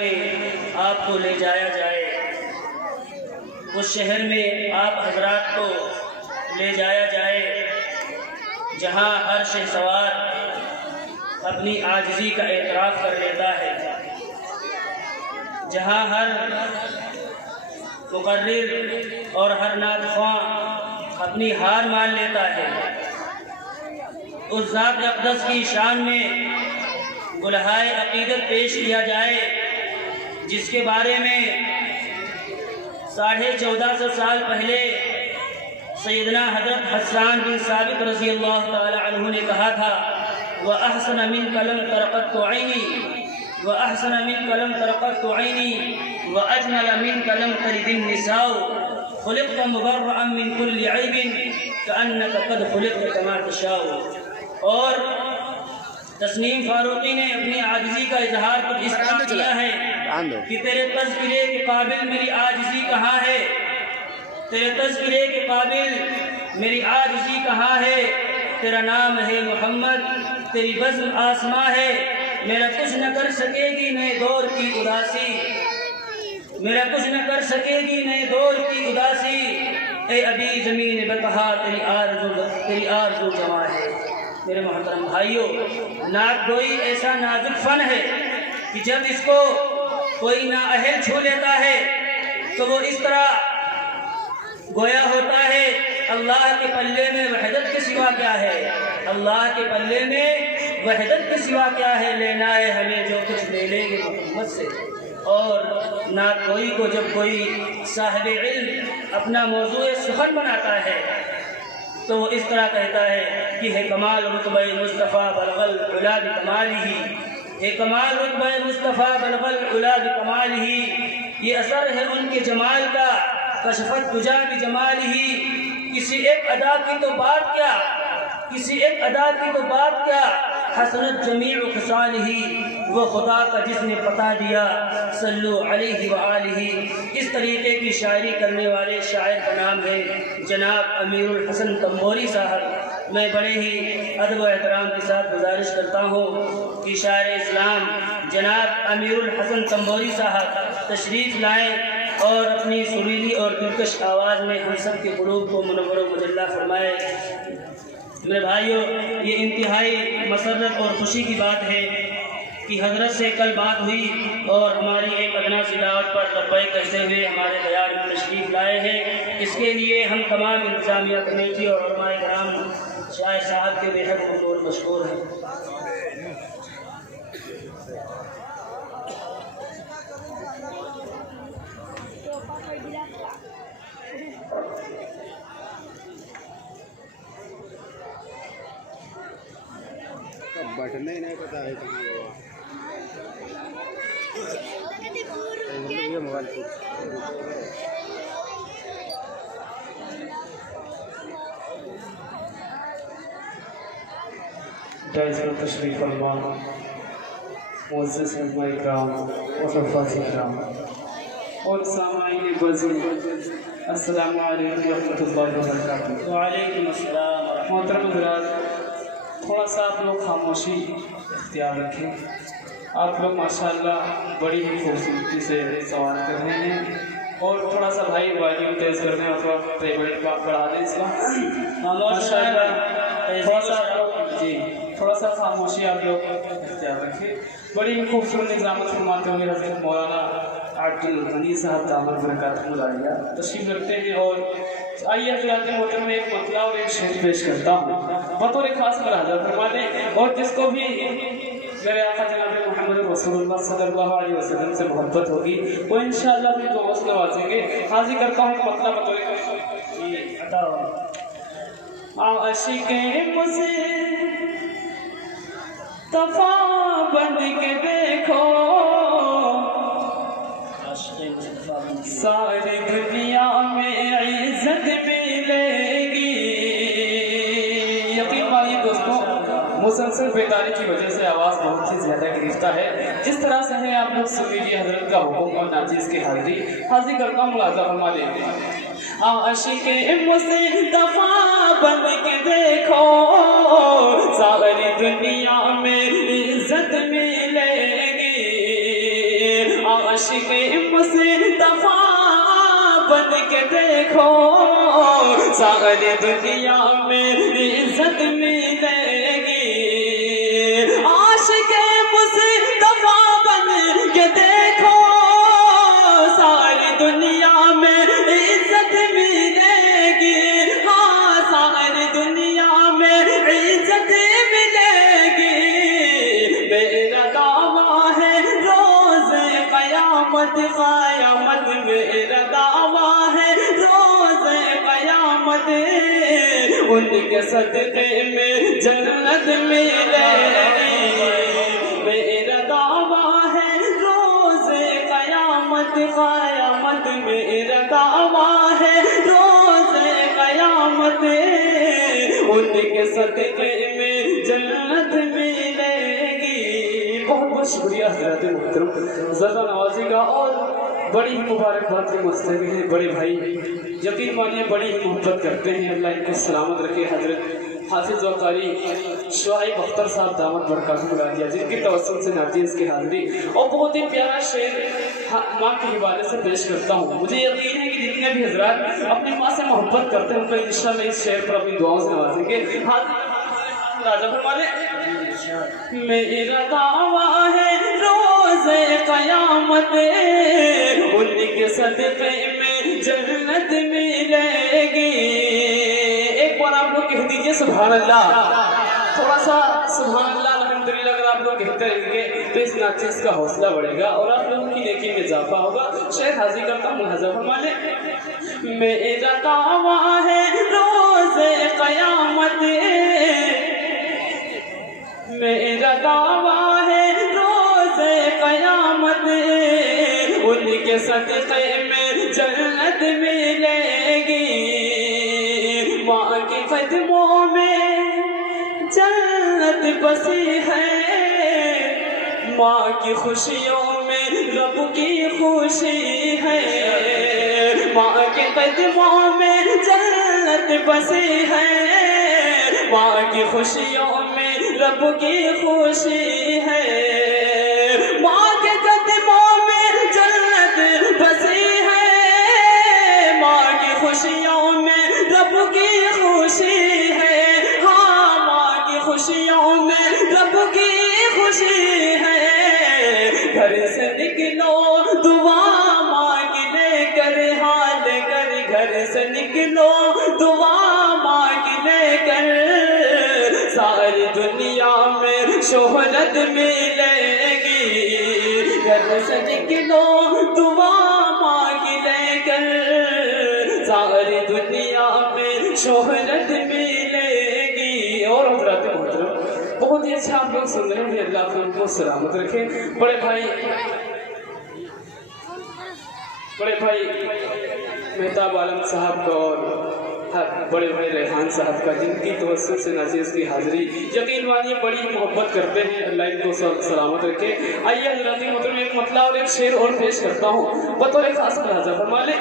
آپ کو لے جایا جائے، اس شہر میں آپ حضرات کو لے جایا جائے جہاں ہر شہسوار اپنی عاجزی کا اعتراف کر لیتا ہے، جہاں ہر مقرر اور ہر نعت خواں اپنی ہار مان لیتا ہے۔ اس ذات اقدس کی شان میں گلہائے عقیدت پیش کیا جائے جس کے بارے میں 1450 سال پہلے سیدنا حضرت حسان بن ثابت رضی اللہ تعالی عنہ نے کہا تھا، وَأَحْسَنَ مِنْكَ لَمْ تَرَقَتْ عَيْنِي وَأَحْسَنَ مِنْكَ لَمْ تَرَقَتْ عَيْنِي وَأَجْمَلَ مِنْكَ لَمْ تَلِدِ النِّسَاءُ خُلِقْتَ مُبَرَّأً مِنْ كُلِّ عَيْبٍ كَأَنَّكَ قَدْ خُلِقْتَ كَمَا تَشَاءُ۔ اور تسنیم فاروقی نے اپنی عاجزی کا اظہار کچھ اس طرح کیا ہے کہ تیرے تذکرے کے قابل میری عاجزی کہاں ہے، تیرے تذکرے کے قابل میری عاجزی کہاں ہے، تیرا نام ہے محمد، تیری بزم آسماں ہے، میرا کچھ نہ کر سکے گی نئے دور کی اداسی، میرا کچھ نہ کر سکے گی نئے دور کی اداسی، اے ابھی زمین بتہا تیری آرزو جمع ہے۔ میرے محترم بھائیوں، نعت گوئی ایسا نازک فن ہے کہ جب اس کو کوئی نااہل چھو لیتا ہے تو وہ اس طرح گویا ہوتا ہے اللہ کے پلے میں وحدت کے سوا کیا ہے، اللہ کے پلے میں وحدت کے سوا کیا ہے، لینا ہے ہمیں جو کچھ لے لیں گے محمد سے۔ اور نعت گوئی کو جب کوئی صاحب علم اپنا موضوع سخن بناتا ہے تو وہ اس طرح کہتا ہے کہ ہے کمال رتبہ مصطفیٰ بلغ العلا بکمالہ، ہے کمال رتبہ مصطفیٰ بلغ العلا بکمالہ، یہ اثر ہے ان کے جمال کا کشفت تجا بجمالہ۔ کسی ایک ادا کی تو بات کیا، کسی ایک ادا کی تو بات کیا، حسنت جمیع خصالہ، وہ خدا کا جس نے پتا دیا صلو علیہ وآلہ۔ اس طریقے کی شاعری کرنے والے شاعر کا نام ہے جناب امیر الحسن تنبوری صاحب۔ میں بڑے ہی ادب و احترام کے ساتھ گزارش کرتا ہوں کہ شاعر اسلام جناب امیر الحسن تنبوری صاحب تشریف لائیں اور اپنی سریلی اور دلکش آواز میں ہم سب کے قلوب کو منور و مجلہ فرمائے۔ میرے بھائیوں، یہ انتہائی مسرت اور خوشی کی بات ہے کہ حضرت سے کل بات ہوئی اور ہماری ایک ادنا سی دعوت پر لبیک کہتے ہوئے ہمارے دیار میں تشریف لائے ہیں۔ اس کے لیے ہم تمام انتظامیہ کمیٹی اور علماء کرام شاعر صاحب کے بے حد ممنون مشکور ہیں۔ بٹن ہی نہیں پتا ہے موبائل جائز تشریف فرما معزز علماء کرام و حفاظ کرام اور سامعین بزرگ، السلام علیکم ورحمۃ اللہ وبرکاتہ۔ وعلیکم السلام ورحمۃ محترم حضرات، تھوڑا سا آپ لوگ خاموشی اختیار رکھیں۔ آپ لوگ ماشاءاللہ بڑی ہی خوبصورتی سے سوال کر رہے ہیں اور تھوڑا سا بھائی والیوم تیز کر دیں اور تھوڑا ٹیبل بڑھا دیں اس کا ماشاءاللہ۔ تھوڑا سا خاموشی آپ لوگ اختیار رکھیں۔ بڑی ہی خوبصورت نظامت فرماتے ہوئے حضرت مولانا عبد الغنی صاحب دامت برکاتہ العالیہ تشریف رکھتے ہیں۔ اور آئیے حضرات محترم میں ایک مطلع اور ایک شعر پیش کرتا ہوں، بطور خاص ملاحظہ فرما دیں، اور جس کو بھی میرے آقا جناب محمد رسول اللہ صلی اللہ علیہ وسلم سے محبت ہوگی وہ انشاءاللہ بھی دو وصل نوازیں گے۔ حاضر کرتا ہوں کہ مطلع بطور عاشق مصطفیٰ بن کے دیکھو ساری دنیا میں عزت ملے گی۔ یقین مانیے دوستوں، مسلسل بیداری کی وجہ سے آواز بہت ہی زیادہ گرفتہ ہے۔ جس طرح سے ہے آپ لوگ سن لیجیے حضرت کا حکم اور ناچیز کی حاضری۔ حاضر کرتا ہوں ملاحظہ فرما لیتے ہیں۔ عاشق مصطفیٰ بن کے دیکھو ساری دنیا میں عزت ملے گی۔ عاشق مصطفیٰ بن کے دیکھو ساری دنیا میں عزت ملے گی عاشق مصطفیٰ بن کے دیکھو ساری دنیا میں عزت ملے گی ہاں ساری دنیا میں عزت ملے گی میرا دعویٰ ہے روز قیامت قیامت میرا دعویٰ ہے روز قیامت ان کے صدقے میں جنت ملے گی میرا دعویٰ ہے روز قیامت قیامت میرا دعویٰ ہے روز قیامت ان کے صدقے میں جنت ملے گی بہت بہت شکریہ حضرات محترم ذرا نوازی کا اور بڑی ہی مبارکباد کے مستحق ہیں بڑے بھائی یقین مانیے بڑی ہی محبت کرتے ہیں اللہ ان کو سلامت رکھے حضرت حافظ و قاری شعیب اختر صاحب دامت برکاتہ العالیہ جن کی توسل سے ناچیز کی حاضری اور بہت ہی پیارا شعر ماں کے حوالے سے پیش کرتا ہوں مجھے یقین ہے کہ جتنے بھی حضرات اپنی ماں سے محبت کرتے ہیں ان کو انشاءاللہ اس شعر پر اپنی دعاؤں سے نوازیں گے راجہ فرمانے میرا دعویٰ ہے روز قیامت ان کے صدقے میں جنت ملے گی ایک بار آپ لوگ کہہ دیجئے سبحان اللہ تھوڑا سا سبحان اللہ الحمدللہ اگر آپ لوگ کہتے رہیں گے تو اس ناچیز کا حوصلہ بڑھے گا اور آپ لوگوں کی نیکی میں اضافہ ہوگا شعر حاضر کرتا ہوں ملحظہ فرمانے میرا دعویٰ ہے روز قیامت میرا دعویٰ ہے روز قیامت ان کے صدقے میں جنت ملے گی ماں کے قدموں میں جنت بسی ہے ماں کی خوشیوں میں رب کی خوشی ہے ماں کے قدموں میں جنت بسی ہے ماں کی خوشیوں میں رب کی خوشی ہے ماں کے قدموں میں جنت بسی ہے ماں کی خوشیوں میں رب کی خوشی ہے ہاں ماں کی خوشیوں میں رب کی خوشی ہے گھر سے نکلو دعا مانگ لے کر حال کر گھر سے نکلو دعا مانگ لے کر ساری دنیا میں شہرت ملے گی گھر سے نکلو دعا مانگ لے کر ساری دنیا میں شہرت ملے گی اور حضرات محترم بہت ہی اچھا آپ لوگ سن رہے ہیں اللہ ان کو سلامت رکھے بڑے بھائی مہتاب عالم صاحب کا اور بڑے بھائی ریحان صاحب کا جن کی توسل سے ناچیز کی حاضری یقین مانیے بڑی محبت کرتے ہیں اللہ ان کو سلامت رکھے آئیے حضرات محترم ایک مطلع اور ایک شعر اور پیش کرتا ہوں بطور خاص ملاحظہ فرما لیں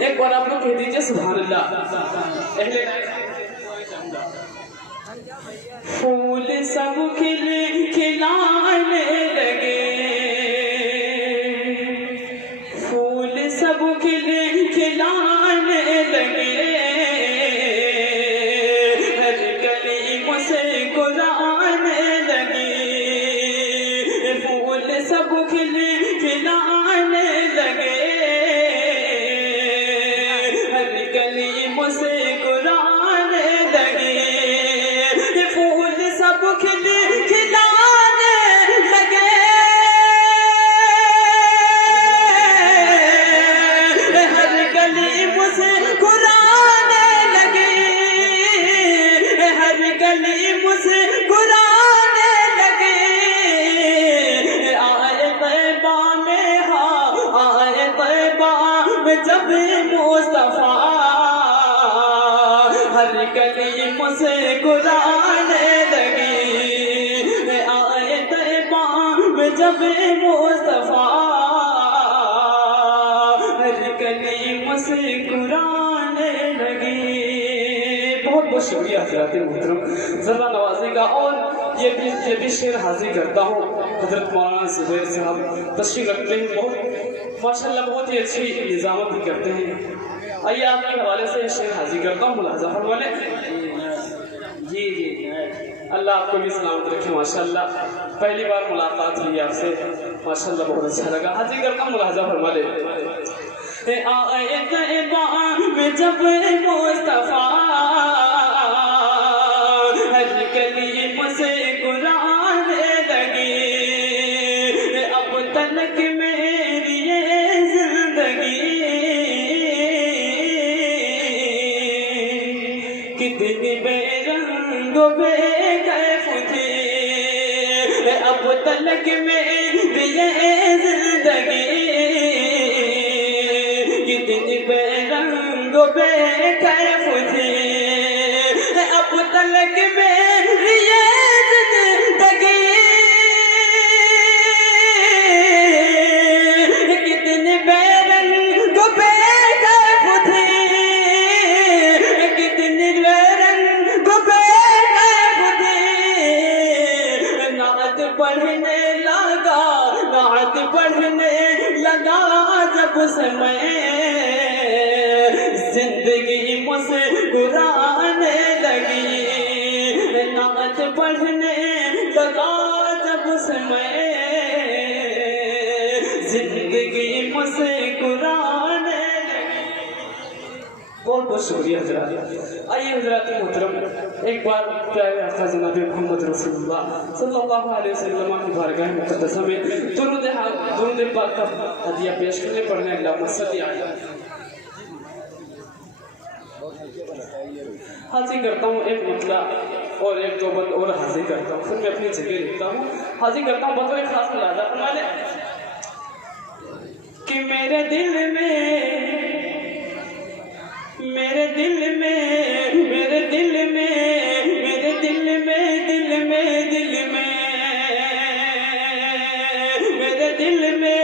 ایک بار آپ لوگ کہہ دیجئے سبحان اللہ اہل پھول سب کھلانے لگے پھول سب کھلانے لگے ہر گلی مسکرانے لگے پھول سب کھلانے لگے ہر گلی مسکرانے لگے پھول سب کھلانے لگے ہر گلی مسکرانے لگے ہر گلی مسکرانے لگے آئے طیبہ میں آئے طیبہ میں جب مصطفیٰ ہر گلی مسکرانے لگی آئے طیبہ میں جب مصطفیٰ ہر گلی مسکرانے لگی بہت بہت شکریہ حضرات محترم ذرا نوازے گا اور یہ بھی شعر حاضر کرتا ہوں حضرت مولانا زبیر صاحب تشریف رکھتے ہیں، بہت ماشاءاللہ بہت ہی اچھی نظامت بھی کرتے ہیں۔ آئیے آپ کے حوالے سے شعر حاضر کرتا ہوں، ملاحظہ فرمائیں۔ جی اللہ آپ کو بھی سلامت رکھے ماشاءاللہ، پہلی بار ملاقات ہوئی آپ سے، ماشاءاللہ بہت اچھا لگا۔ حاضر کرتا ہوں، ملاحظہ فرما لیں۔ آئے طیبہ میں جب مصطفیٰ ہر کلیم سے قرآن لگی، اب تلک میری یہ زندگی کتنی بے رنگ و بے کیف تھی، اب تلک میری یہ زندگی کتنی بے رنگ و بے کیف تھی، اب تلک میری یہ زندگی کتنی بے رنگ و بے کیف تھی، کتنی بے رنگ و بے کیف تھی۔ نعت پڑھنے لگا، نعت پڑھنے لگا جب سے میں، زندگی مسکرانے لگی، نعت پڑھنے لگا جب سے میں، زندگی مسکرانے لگی۔ بہت بہت شکریہ حضرات۔ آئیے حضرات محترم، ایک بار پیارے آقا جناب محمد رسول اللہ صلی اللہ علیہ وسلم کی بارگاہ مقدسہ میں درود پاک کا ہدیہ پیش کرنے پڑھنے اللہم صلی علیہ۔ حاضر کرتا ہوں ایک مطلع اور ایک دو بند اور حاضر کرتا ہوں، پھر میں اپنی جگہ لکھتا ہوں۔ حاضر کرتا ہوں بطور خاص ملاحظہ فرما لیں کہ میرے دل میں، میرے دل میں، میرے دل میں، میرے دل میں، دل میں، دل میں، میرے دل میں،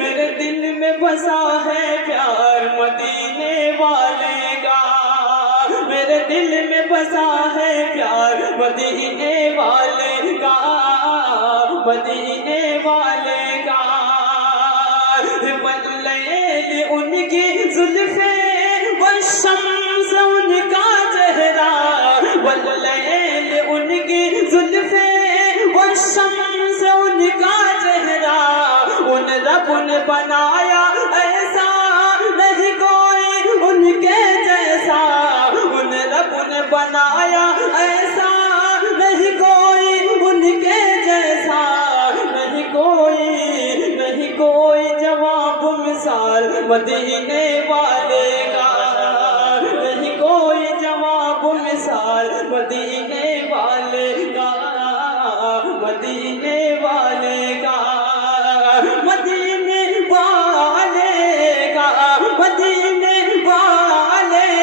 میرے دل میں بسا ہے پیار مدینے والے کا، میرے دل میں بسا ہے پیار مدینے والے کا، مدینے والے کا۔ واللیل ان کی زلفیں والشمس ان کا چہرہ، واللیل ان کی زلفیں والشمس ان کا چہرہ، ان رب نے بنایا ایسا نہیں کوئی ان کے جیسا، ان رب نے بنایا ایسا نہیں کوئی ان کے جیسا، نہیں کوئی، نہیں کوئی جواب مثال مدینے والے کا، نہیں کوئی جواب مثال مدینے والے کا، مدینے والے کا، مدینے والے کا، مدینے والے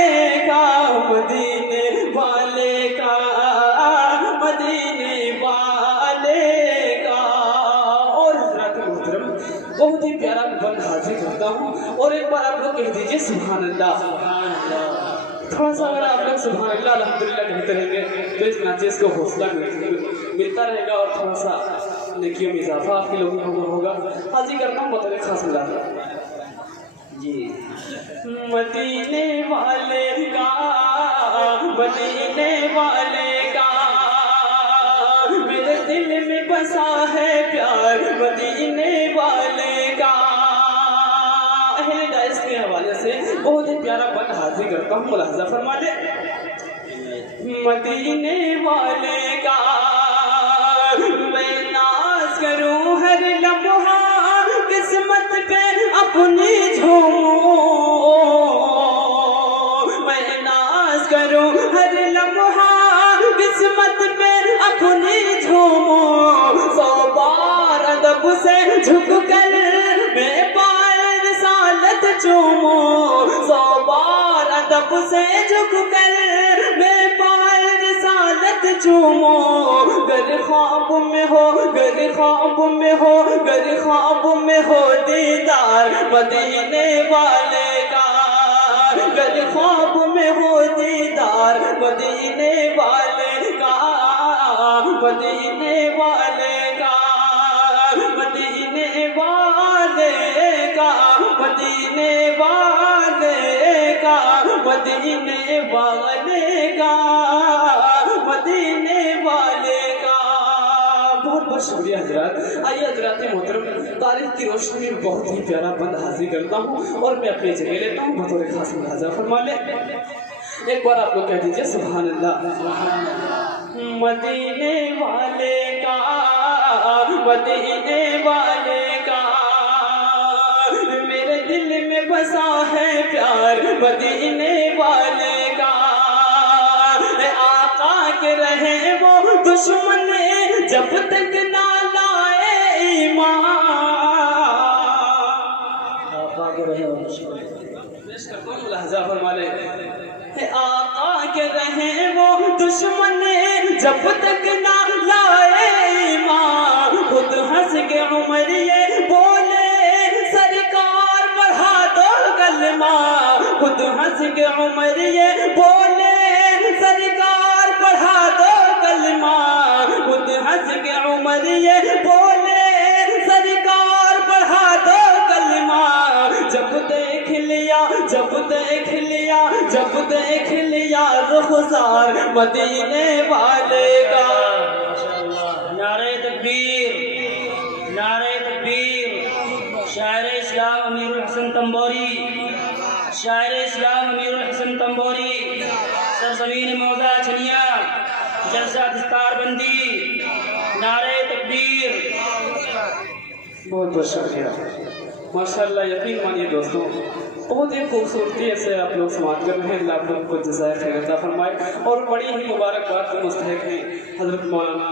کا، مدینے والے کا، مدینے والے کا۔ اور حضرات محترم بہت ہی پیارا بند حاضر کرتا ہوں، اور ایک بار آپ لوگ کہہ دیجئے سبحان اللہ۔ تھوڑا سا اگر آپ لوگ سبحان اللہ الحمدللہ کہتے رہیں گے تو اس ناچیز کو حوصلہ ملتا رہے گا، اور تھوڑا سا نیکیوں میں اضافہ آپ کے لوگوں کو ہوگا۔ حاضر کرتا ہوں بطور خاص ملاحظہ۔ جی مدینے والے کا، مدینے والے کا، میرے دل میں بسا ہے پیار مدینے والے کا۔ اہل داعش کے حوالے سے بہت ہی پیارا بند حاضر کرتا ہوں، ملاحظہ فرما لیں۔ مدینے والے کا میں ناز کروں ہر لمحہ، قسمت پہ اپنی جھوموں، میں ناز کروں ہر لمحہ، قسمت پہ اپنی جھوموں، 100 بار ادب سے جھک کر میں پائے رسالت چوموں، 100 بار ادب سے جھک کر میں پائے رسالت چوموں، گر خواب میں ہو، گر خواب میں ہو، گر خواب میں ہو دیدار مدینے والے کا، گر خواب میں ہو دیدار مدینے والے کا، مدینے والے کا۔ والے کا مدینے والے کا مدینے والے کا مدینے والے کا بہت بہت شکریہ حضرات آئیے حضرات محترم تاریخ کی روشنی میں بہت ہی پیارا بند حاضر کرتا ہوں اور میں اپنی جگہ لیتا ہوں بطور خاص ملاحظہ فرما لیں ایک بار آپ لوگ کہہ دیجئے سبحان اللہ مدینے والے کا مدینے والے کا میرے دل میں بسا ہے پیار مدینے والے کا آقا کے رہے وہ دشمن جب تک نہ لائے ایمان آقا کے رہے وہ دشمن لہذا فرما لے آقا کے رہے وہ دشمن جب تک نہ لائے ایمان خود ہنس کے عمر یہ بولے سرکار بڑھا دو کلمہ خود ہنس کے عمر یہ بولے سرکار بڑھا دو کلمہ خود ہنس کے عمر یہ بولے سرکار بڑھا دو کلمہ جب دیکھ لیا جب دیکھ لیا جب دیکھ لیا رخسار مدینے والے کا نعرہ تکبیر نعرہ تکبیر شاعر اسلام امیر الحسن تنبوری شاعر اسلام امیر الحسن تنبوری سرزمین موضع چھنیا جلسہ دستار بندی نعرہ تکبیر بہت بہت شکریہ ماشاءاللہ یقین مانیے دوستوں بہت ہی خوبصورتی سے آپ لوگ سماعت کر رہے ہیں اللہ آپ لوگ کو جزائے خیر عطا فرمائے اور بڑی ہی مبارکباد کے مستحق ہیں حضرت مولانا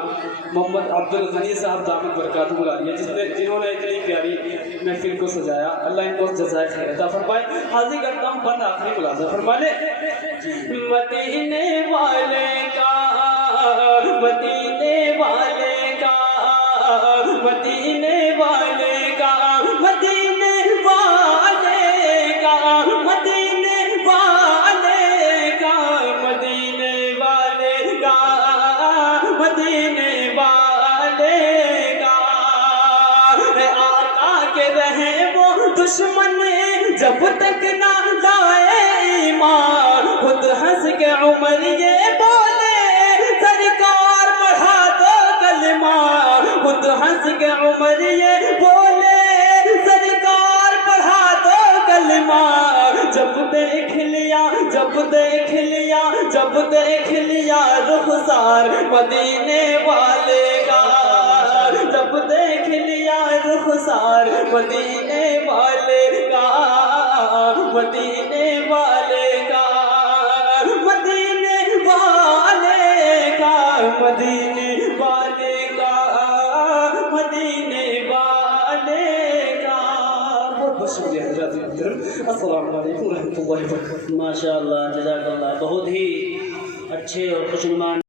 محمد عبد الغنی صاحب دامت برکاتہ العالیہ جنہوں نے اتنی پیاری محفل کو سجایا اللہ ان کو جزائے خیر عطا فرمائے حاضر کرتا ہوں بند آخری ملاحظہ فرما لے مدینے والے کا مدینے والے کا مدینے والے کا مدینے والے کا مدینے والے کا مدینے والے کا مدینے والے کا آقا کے رہے وہ دشمن جب تک نہ لائے ایمان خود ہنس کے عمر یہ بولے سرکار بڑھا دو کلمہ خود ہنس کے عمر یہ بولے سرکار بڑھا دو کلمہ جب دیکھ لیا جب دیکھ لیا جب دیکھ لیا رخسار مدینے والے کا جب دیکھ لیا رخسار مدینے والے کا مدینے والے کا مدینے والے کا مدینے والے کا مدینے والے کا بہت بہت شکریہ حضرات محترم السلام علیکم ورحمۃ اللہ وبرکاتہ ماشاء اللہ جزاک اللہ بہت ہی اچھے اور خوشنما